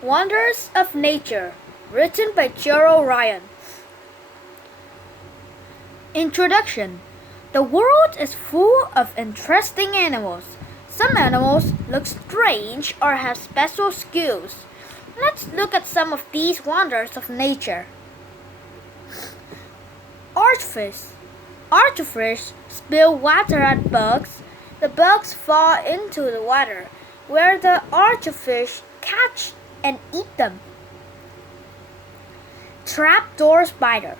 Wonders of Nature, written by Gerald Ryan. Introduction. The world is full of interesting animals. Some animals look strange or have special skills. Let's look at some of these wonders of nature. Archfish. Archfish spill water at bugs. The bugs fall into the water, where the archfish catch and eat them. Trapdoor spider.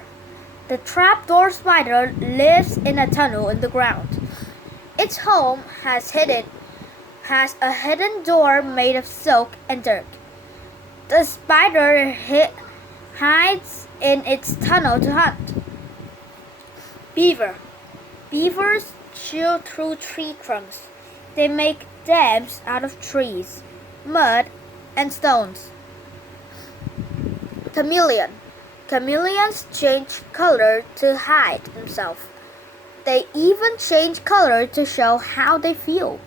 The trapdoor spider lives in a tunnel in the ground. Its home has a hidden door made of silk and dirt. The spider hides in its tunnel to hunt. Beaver. Beavers chew through tree trunks. They make dams out of trees, mud, and stones. Chameleon. Chameleons change color to hide themselves. They even change color to show how they feel.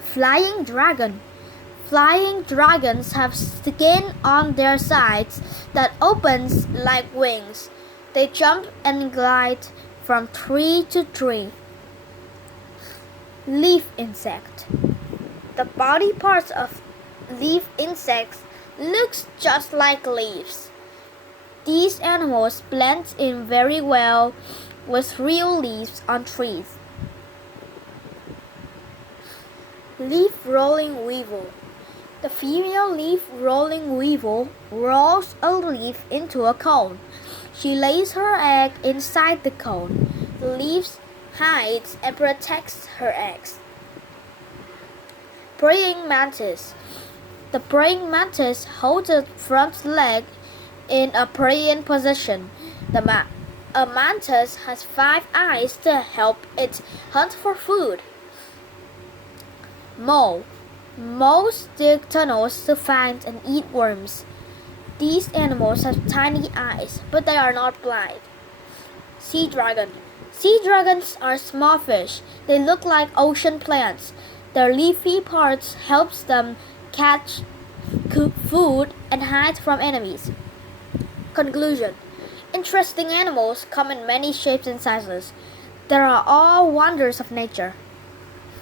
Flying dragon. Flying dragons have skin on their sides that opens like wings. They jump and glide from tree to tree. Leaf insect. The body parts of leaf insects looks just like leaves. These animals blend in very well with real leaves on trees. Leaf rolling weevil. The female leaf rolling weevil rolls a leaf into a cone. She lays her egg inside the cone. The leaf hides and protects her eggs. Praying mantis. The praying mantis holds its front leg in a praying position. A mantis has 5 eyes to help it hunt for food. Mole. Moles dig tunnels to find and eat worms. These animals have tiny eyes, but they are not blind. Sea dragon. Sea dragons are small fish. They look like ocean plants. Their leafy parts helps them catch food and hide from enemies. Conclusion. Interesting animals come in many shapes and sizes. They are all wonders of nature.